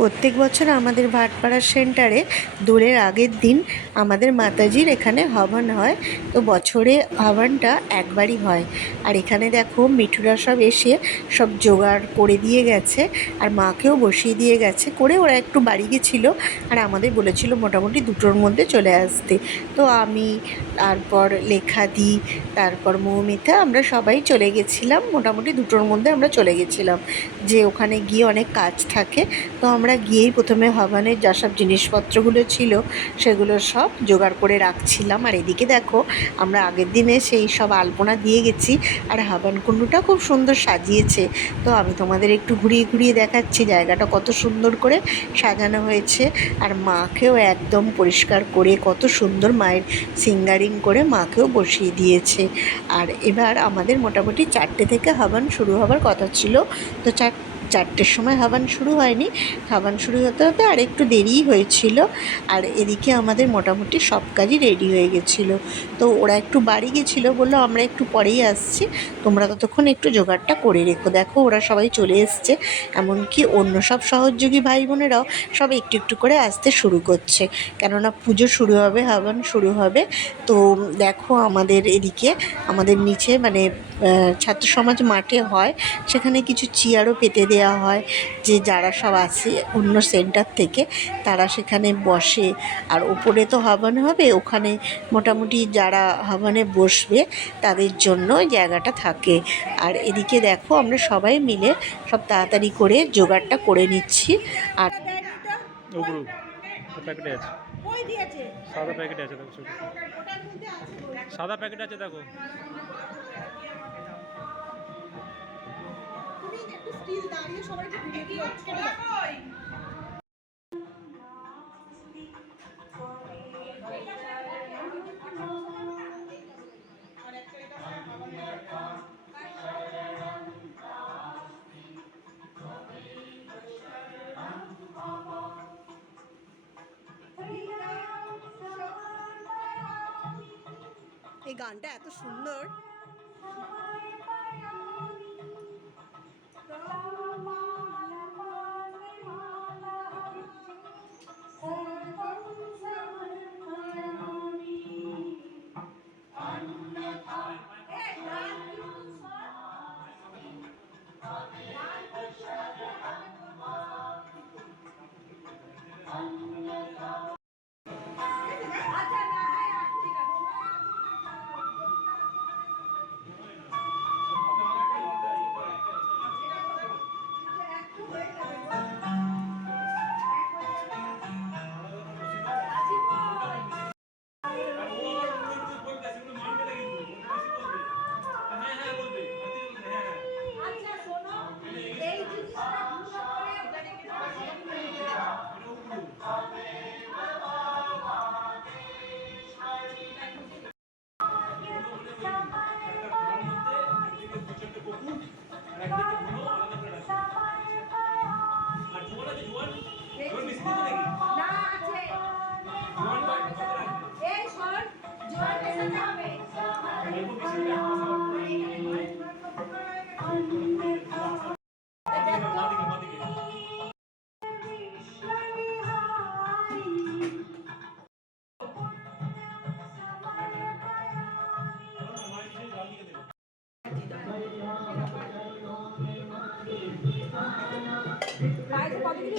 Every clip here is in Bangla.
প্রত্যেক বছর আমাদের ভাটপাড়া সেন্টারে দোলের আগের দিন আমাদের মাতাজির এখানে হবন হয়। তো বছরে হবনটা একবারই হয়। আর এখানে দেখো মিঠুরা সব এসে সব জোগাড় করে দিয়ে গেছে আর মাকেও বসিয়ে দিয়ে গেছে। করে ওরা একটু বাড়ি গেছিল আর আমাদের বলেছিল মোটামুটি দুটোর মধ্যে চলে আসতে। তো আমি, তারপর লেখা দি তারপর মৌমিতা, আমরা সবাই চলে গেছিলাম। মোটামুটি দুটোর মধ্যে আমরা চলে গেছিলাম। যে ওখানে গিয়ে অনেক কাজ থাকে। তো আমরা গিয়েই প্রথমে হবানের যা সব জিনিসপত্রগুলো ছিল, সেগুলো সব জোগাড় করে রাখছিলাম। আর এদিকে দেখো, আমরা আগের দিনে সেই সব আলপনা দিয়ে গেছি, আর হাবান কুণ্ডুটা খুব সুন্দর সাজিয়েছে। তো আমি তোমাদের একটু ঘুরিয়ে ঘুরিয়ে দেখাচ্ছি জায়গাটা কত সুন্দর করে সাজানো হয়েছে। আর মাকেও একদম পরিষ্কার করে কত সুন্দর মায়ের সিঙ্গারিং করে মাকেও বসিয়ে দিয়েছে। আর এবার আমাদের মোটামুটি চারটে থেকে হাবান শুরু হবার কথা ছিল। তো চার চারটের সময় হাবান শুরু হয়নি। হাবান শুরু হতে হতে আর একটু দেরিই হয়েছিল। আর এদিকে আমাদের মোটামুটি সব কাজই রেডি হয়ে গেছিল। তো ওরা একটু বাড়ি গেছিল বলল, আমরা একটু পরেই আসছি। তোমরা ততক্ষণ একটু জোগাড়টা করে রেখো। দেখো, ওরা সবাই চলে এসছে। এমনকি অন্য সব সহযোগী ভাই বোনেরাও সব একটু একটু করে আসতে শুরু করছে। কেননা পুজো শুরু হবে হাবান শুরু হবে। তো দেখো আমাদের এদিকে, আমাদের নিচে মানে ছাত্র সমাজ মাঠে হয়, সেখানে কিছু চেয়ারও পেতে দেওয়া হয়, যে যারা সব আসে অন্য সেন্টার থেকে, তারা সেখানে বসে। আর ওপরে তো হাবান হবে, ওখানে মোটামুটি যারা হাবানে বসবে, তাদের জন্য জায়গাটা থাকে। আর এদিকে দেখো, আমরা সবাই মিলে সব তাড়াতাড়ি করে জোগাড়টা করে নিচ্ছি। আর সাদা আছে, দেখো। সাদা প্যাকেট আছে, দেখো। স্টিল দাঁড়িয়ে সবাইকে ভিডিও দিয়ে এই গানটা এত সুন্দর।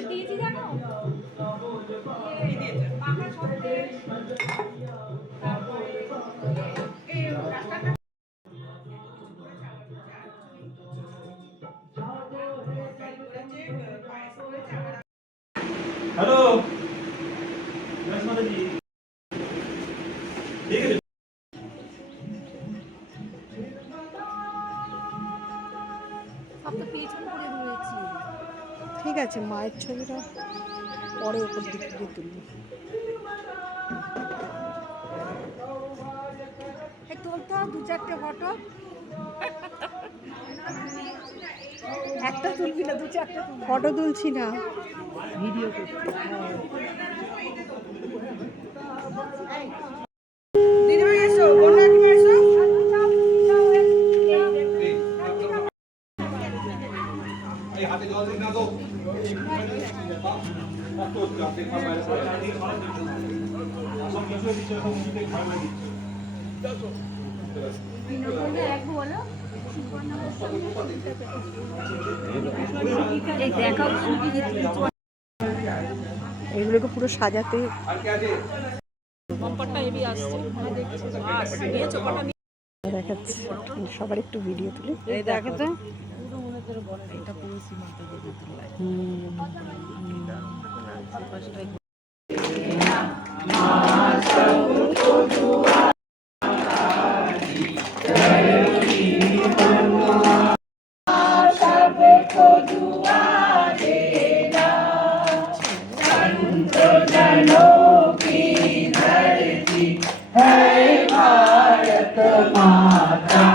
দিয়েছি জানো? আছে মায়ের ছবিটা। পরে ওপর দিক থেকে তুলবি এই তোলতো দু চারটে ফটো একটা তুলবি না দু চারটে ফটো তুলছি না। ভিডিও করছি দিদিমা এসো বন্যা এসো এই হাতে জল দিন না তো। এগুলোকে পুরো সাজাতে দেখাচ্ছে। সবার একটু ভিডিও তুলে। এই দেখো তো। হেভি লাগছে কিন্তু আর দেবে এই একটা কথা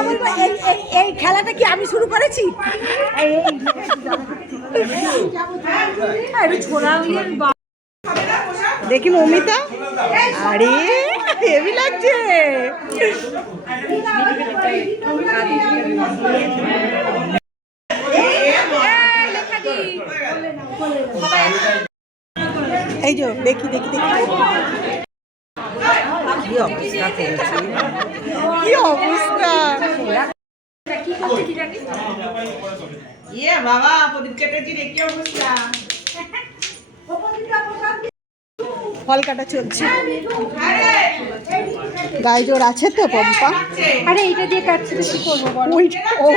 বলব। এই এই- এই খেলাটা কি আমি শুরু করেছি? দেখি মমিতা। আরে হেভি লাগছে। এই যে দেখি দেখি দেখি। কি অবস্থা ইয়ে বাবা প্রদীপ কেটেছি রে কি অবস্থা? ফল কাটা চলছে। গায়ে জোর আছে তো পম্পা? আরে এইটা দিয়ে কাটছে কি করব ওই ও।